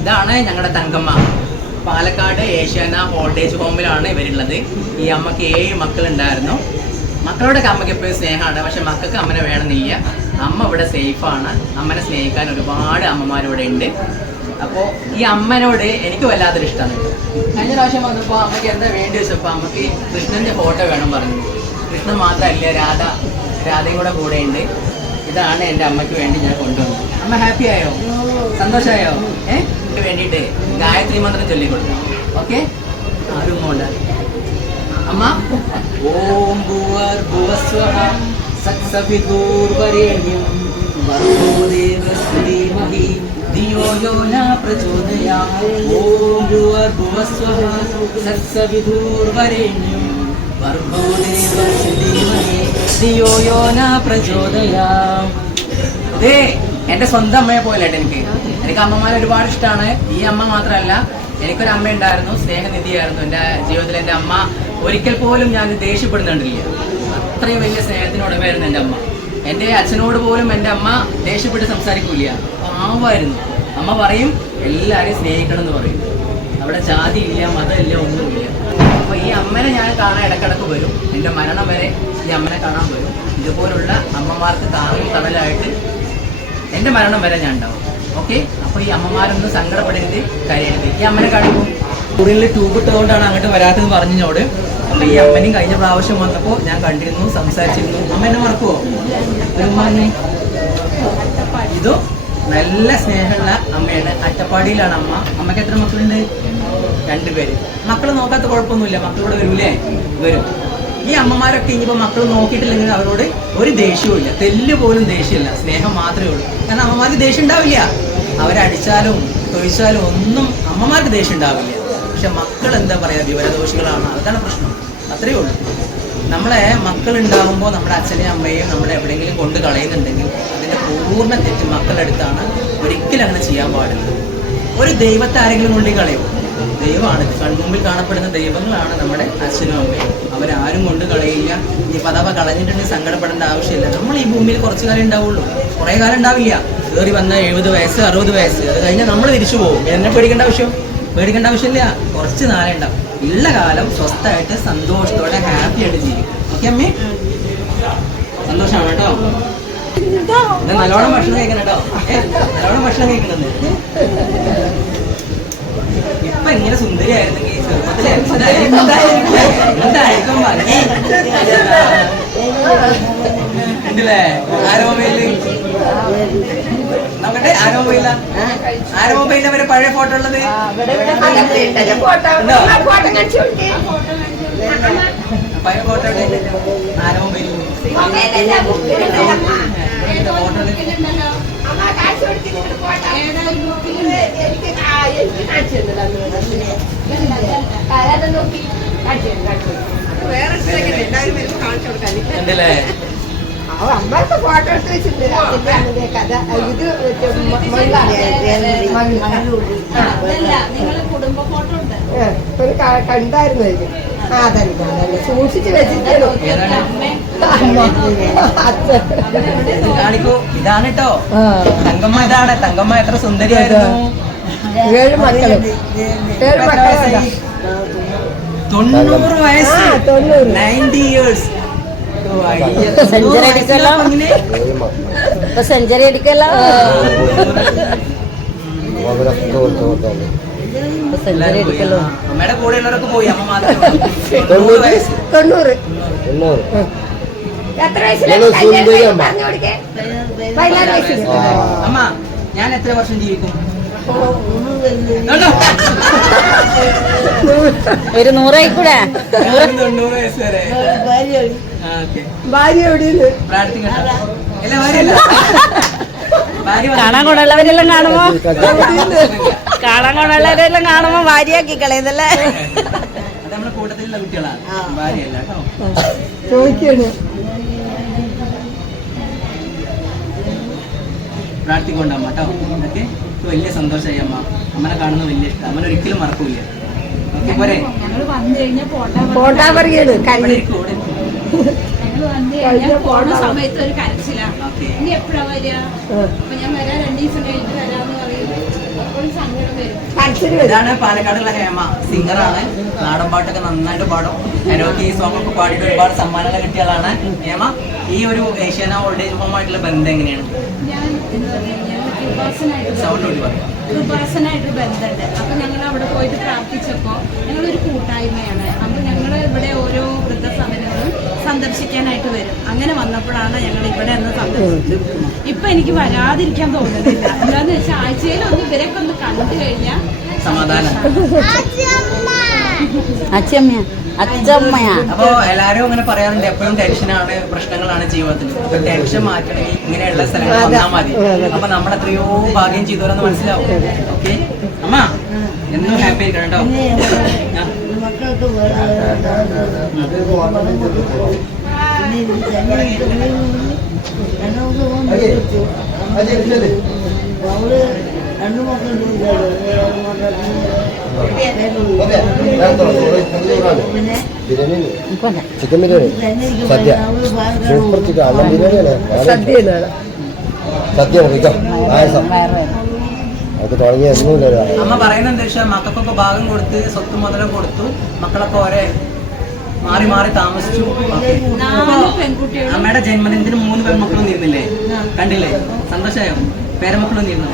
ഇതാണ് ഞങ്ങളുടെ Thankamma. Palakkad Asiana old age ഹോമിലാണ് ഇവരുള്ളത്. ഈ അമ്മയ്ക്ക് ഏഴ് മക്കളുണ്ടായിരുന്നു. മക്കളോടൊക്കെ അമ്മയ്ക്ക് എപ്പോഴും സ്നേഹമാണ്. പക്ഷെ മക്കൾക്ക് അമ്മനെ വേണമെന്നില്ല. അമ്മ ഇവിടെ സേഫാണ് അമ്മനെ സ്നേഹിക്കാൻ ഒരുപാട് അമ്മമാരിവിടെ ഉണ്ട്. അപ്പോൾ ഈ അമ്മനോട് എനിക്ക് വല്ലാത്തൊരു ഇഷ്ടമാണ്. കഴിഞ്ഞ പ്രാവശ്യം വന്നപ്പോൾ അമ്മയ്ക്ക് എന്താ വേണ്ടി വെച്ചപ്പോൾ അമ്മയ്ക്ക് കൃഷ്ണന്റെ ഫോട്ടോ വേണം പറഞ്ഞു. കൃഷ്ണൻ മാത്രമല്ല രാധ രാധയും കൂടെ കൂടെയുണ്ട് ഇതാണ് എന്റെ അമ്മയ്ക്ക് വേണ്ടി ഞാൻ കൊണ്ടുവന്നത്. അമ്മ ഹാപ്പി ആയോ? സന്തോഷമായോ ഏഹ് വേണ്ടിട്ട് വേണ്ടിയിട്ട് ഗായത്രി മന്ത്രം ചൊല്ലിക്കൊടുക്കാം ഓക്കെ. ആരും കൊണ്ട് അമ്മ? ഓം ഭൂവർ ഭുവസ്വഹ സത്സവിദൂർവരേണ്യം ഭർഗോ ദേവസ്യ ധീമഹി ധിയോ യോ ന പ്രചോദയാത് ഓം ഭുവർ ഭുവസ്വഹ സത്സവിദൂർവരേണ്യം എന്റെ സ്വന്തം അമ്മയെ പോലെ എനിക്ക്. എനിക്ക് അമ്മമാരെ ഒരുപാട് ഇഷ്ടമാണ് ഈ അമ്മ മാത്രമല്ല എനിക്കൊരു അമ്മ ഉണ്ടായിരുന്നു സ്നേഹനിധിയായിരുന്നു. എന്റെ ജീവിതത്തിൽ എന്റെ അമ്മ ഒരിക്കൽ പോലും ഞാൻ ദേഷ്യപ്പെടുന്നുണ്ടില്ല. അത്രയും വലിയ സ്നേഹത്തിനുടമയായിരുന്നു എന്റെ അമ്മ. എന്റെ അച്ഛനോട് പോലും എന്റെ അമ്മ ദേഷ്യപ്പെട്ട് സംസാരിക്കൂല പാവായിരുന്നു അമ്മ പറയും എല്ലാവരെയും സ്നേഹിക്കണം എന്ന് പറയും. അവിടെ ജാതി ഇല്ല മതമില്ല ഒന്നുമില്ല. അമ്മനെ ഞാൻ കാണാൻ ഇടക്കിടക്ക് വരും. എന്റെ മരണം വരെ ഈ അമ്മനെ കാണാൻ വരും. ഇതുപോലുള്ള അമ്മമാർക്ക് താങ്ങും തണലായിട്ട് എന്റെ മരണം വരെ ഞാൻ ഉണ്ടാവും. ഓക്കെ? അപ്പൊ ഈ അമ്മമാരൊന്നും സങ്കടപ്പെടരുത് കരയരുത്. ഈ അമ്മനെ കാണുമ്പോൾ കുറിയിൽ ട്യൂബ് ഇട്ടതുകൊണ്ടാണ് അങ്ങോട്ട് വരാത്തത് പറഞ്ഞോട് അപ്പൊ ഈ അമ്മനെയും കഴിഞ്ഞ പ്രാവശ്യം വന്നപ്പോൾ ഞാൻ കണ്ടിരുന്നു സംസാരിച്ചിരുന്നു. അമ്മ എന്നെ മറക്കുമോ ഒരു ഇതോ? നല്ല സ്നേഹമുള്ള അമ്മയാണ്. അട്ടപ്പാടിയിലാണ് അമ്മ. അമ്മയ്ക്ക് എത്ര മക്കളുണ്ട്? രണ്ടുപേര്. മക്കൾ നോക്കാത്ത കുഴപ്പമൊന്നുമില്ല. മക്കളോട് വരൂലേ? വരും. ഈ അമ്മമാരൊക്കെ ഇനിയിപ്പോൾ മക്കൾ നോക്കിയിട്ടില്ലെങ്കിൽ അവരോട് ഒരു ദേഷ്യവും ഇല്ല. തെല്ല് പോലും ദേഷ്യമില്ല. സ്നേഹം മാത്രമേ ഉള്ളൂ. കാരണം അമ്മമാർക്ക് ദേഷ്യം ഉണ്ടാവില്ല. അവരടിച്ചാലും തൊഴിച്ചാലും ഒന്നും അമ്മമാർക്ക് ദേഷ്യം ഉണ്ടാവില്ല. പക്ഷെ മക്കൾ എന്താ പറയാ? വിവരദോഷികളാണ്. അതാണ് പ്രശ്നം. അത്രയേ ഉള്ളൂ. നമ്മളെ മക്കൾ ഉണ്ടാകുമ്പോൾ നമ്മുടെ അച്ഛനെയും അമ്മയെയും നമ്മൾ എവിടെയെങ്കിലും കൊണ്ട് കളയുന്നുണ്ടെങ്കിൽ അതിന്റെ പൂർണ തെറ്റ് മക്കളെടുത്താണ് ഒരിക്കലും അങ്ങനെ ചെയ്യാൻ പാടില്ല. ഒരു ദൈവത്താരെങ്കിലും കൊണ്ടേ കളയുമോ ദൈവമാണ്. കൺമുമ്പിൽ കാണപ്പെടുന്ന ദൈവങ്ങളാണ് നമ്മുടെ അച്ഛനും അമ്മയും. അവരാരും കൊണ്ട് കളയില്ല. ഈ പതാവ കളഞ്ഞിട്ടുണ്ടെങ്കിൽ സങ്കടപ്പെടേണ്ട ആവശ്യമില്ല. നമ്മൾ ഈ ഭൂമിയിൽ കുറച്ചു കാലം ഉണ്ടാവുള്ളൂ. കുറേ കാലം ഉണ്ടാവില്ല. കയറി വന്ന എഴുപത് വയസ്സ് അറുപത് വയസ്സ് അത് കഴിഞ്ഞാൽ നമ്മൾ തിരിച്ചു പോകും. എന്നെ പേടിക്കേണ്ട ആവശ്യം? പേടിക്കേണ്ട ആവശ്യമില്ല. കുറച്ച് നാളെ ഉണ്ടാവും. ഉള്ള കാലം സ്വസ്ഥമായിട്ട് സന്തോഷത്തോടെ ഹാപ്പി ആയിട്ട് ജീവിക്കും. ഓക്കെ അമ്മേ? സന്തോഷമാണ് കേട്ടോ. നല്ലോണം ഭക്ഷണം കഴിക്കണം കേട്ടോ. നല്ലോണം ഭക്ഷണം കഴിക്കണമെന്ന് ഇപ്പൊ ഇങ്ങനെ സുന്ദരിയായിരുന്നെങ്കിൽ ചെറുപ്പത്തിലെ എന്തായിരിക്കും ഭംഗി ഉണ്ടല്ലേ? ആരോ മൊബൈലിൽ നോക്കട്ടെ ആരോ മൊബൈല ആരോ മൊബൈലിൽ വരെ പഴയ ഫോട്ടോ ഉള്ളത്? പഴയ ഫോട്ടോ ആരോ മൊബൈലിൽ ഫോട്ടോ അമ്മത്തെ ഫോട്ടോ എടുത്ത് വെച്ചിട്ടുണ്ട് അതിന്റെ കഥ ഇത് കണ്ടായിരുന്നു ഇത് ആ. സൂക്ഷിച്ച് ഇത് കാണിക്കൂ ഇതാണ് കേട്ടോ തങ്കമ്മ ഇതാണ്. തങ്കമ്മ എത്ര സുന്ദരിയായിരുന്നു. ഏഴ് മക്കൾ. ഏഴ് മക്കളെ. തൊണ്ണൂറ് വയസ്സ്. തൊണ്ണൂറ്. Ninety years. സെഞ്ചുറി അടിക്കല്ലോ ഇപ്പൊ സെഞ്ചുറി അടിക്കല്ലോ സെഞ്ചുറി അടിക്കല്ലോ അമ്മയുടെ കൂടെ ഉള്ളവരൊക്കെ പോയി. അമ്മ മാത്രം. തൊണ്ണൂറ്. വയസ്സ്. തൊണ്ണൂറ്. എത്ര വയസ്സിലാണ് അമ്മ ഞാൻ എത്ര വർഷം ജീവിക്കും? ഒരു നൂറായിക്കൂടെ? കൂടെ തൊണ്ണൂറ് വയസ്സ് വരെ ആ, ഓക്കേ. ഭാര്യ എവിടെയാണ് പ്രാർത്ഥിക്കട്ടോ. ഇല്ല ഭാര്യയല്ല? ഭാര്യ വന്നിട്ടില്ല. കാണാൻ കൊണ്ടുള്ളവരെല്ലാം കാണുമോ? കാണാൻ കൊണ്ടുള്ളവരെല്ലാം കാണുമോ? ഭാര്യയാക്കി കളയുന്നല്ലേ? അത് നമ്മുടെ കൂട്ടത്തിലുള്ള കുട്ടികളാണ്. ഭാര്യയല്ല കേട്ടോ. ചോദിക്കാണ്. പ്രാർത്ഥിക്കൊണ്ട് അമ്മ കേട്ടോ. ഓക്കെ. വലിയ സന്തോഷമായി അമ്മ. അമ്മനെ കാണുന്നത് വലിയ ഇഷ്ടം. അമ്മനെ ഒരിക്കലും മറക്കൂല. ഓക്കെ പോരെ? പോണ സമയത്ത് ഒരു കരച്ചിലാണ് ഇനി എപ്പോഴാ വരിക? അപ്പൊ ഞാൻ രണ്ടു ദിവസം കഴിഞ്ഞിട്ട് വരാന്ന് അപ്പോഴും സങ്കടം വരും. ഇതാണ് പാലക്കാടുള്ള ഹേമ. സിംഗറാണ്. നാടൻ പാട്ടൊക്കെ നന്നായിട്ട് പാടും. എനിക്ക് ഈ സോങ് ഒക്കെ പാടിയിട്ട് ഒരുപാട് സമ്മാനങ്ങൾ കിട്ടിയ ആളാണ് ഹേമ. ഈ ഒരു ഏഷ്യാന ഓൾഡ് ഏജ് ഹോമായിട്ടുള്ള ബന്ധം എങ്ങനെയാണ്? ഞാൻ കൃപാസനായിട്ട് ബന്ധമുണ്ട്. അപ്പൊ ഞങ്ങൾ അവിടെ പോയിട്ട് പ്രാർത്ഥിച്ചപ്പോൾ ഞങ്ങളൊരു കൂട്ടായ്മയാണ്. അപ്പൊ ഞങ്ങൾ ഇവിടെ ഓരോ വൃദ്ധസദനങ്ങളും സന്ദർശിക്കാനായിട്ട് വരും. അങ്ങനെ വന്നപ്പോഴാണ് ഞങ്ങൾ ഇവിടെ ഒന്ന് സന്ദർശിച്ചത്. ഇപ്പൊ എനിക്ക് വരാതിരിക്കാൻ തോന്നുന്നില്ല. എന്താന്ന് വെച്ചാൽ ആഴ്ചയിൽ ഒന്ന് ഇവരൊക്കെ ഒന്ന് കണ്ടു കഴിഞ്ഞാൽ സമാധാനം. അച്ഛമ്മയാ അച്ഛമ്മയാ. അപ്പോ എല്ലാരും അങ്ങനെ പറയാറുണ്ട് എപ്പോഴും ടെൻഷനാണ് പ്രശ്നങ്ങളാണ് ജീവിതത്തിൽ. അപ്പൊ ടെൻഷൻ മാറ്റണമെങ്കിൽ ഇങ്ങനെയുള്ള സ്ഥലങ്ങൾ വന്നാൽ മതി. അപ്പൊ നമ്മൾ എത്രയോ ഭാഗ്യം ചെയ്തോരെന്ന് മനസ്സിലാവും. ഓക്കെ? അമ്മ എന്നും ഹാപ്പി ആയിരിക്കണം കേട്ടോ. ആ. Chicken biryani sadya super chicken അണ്ണൻ ബിരിയാണിയാണ് സദ്യ കഴിക്കാം പായസം അത് തുടങ്ങിയ അമ്മ പറയുന്നത് എന്താ വെച്ചാൽ മക്കൾക്കൊക്കെ ഭാഗം കൊടുത്ത് സ്വത്ത് മുതലും കൊടുത്തു മക്കളൊക്കെ ഒരേ മാറി മാറി താമസിച്ചു. അമ്മയുടെ ജന്മദിനത്തിന് മൂന്ന് പെൺമക്കളും നീർന്നില്ലേ കണ്ടില്ലേ? സന്തോഷമായോ? പേരമക്കളും നീർന്നു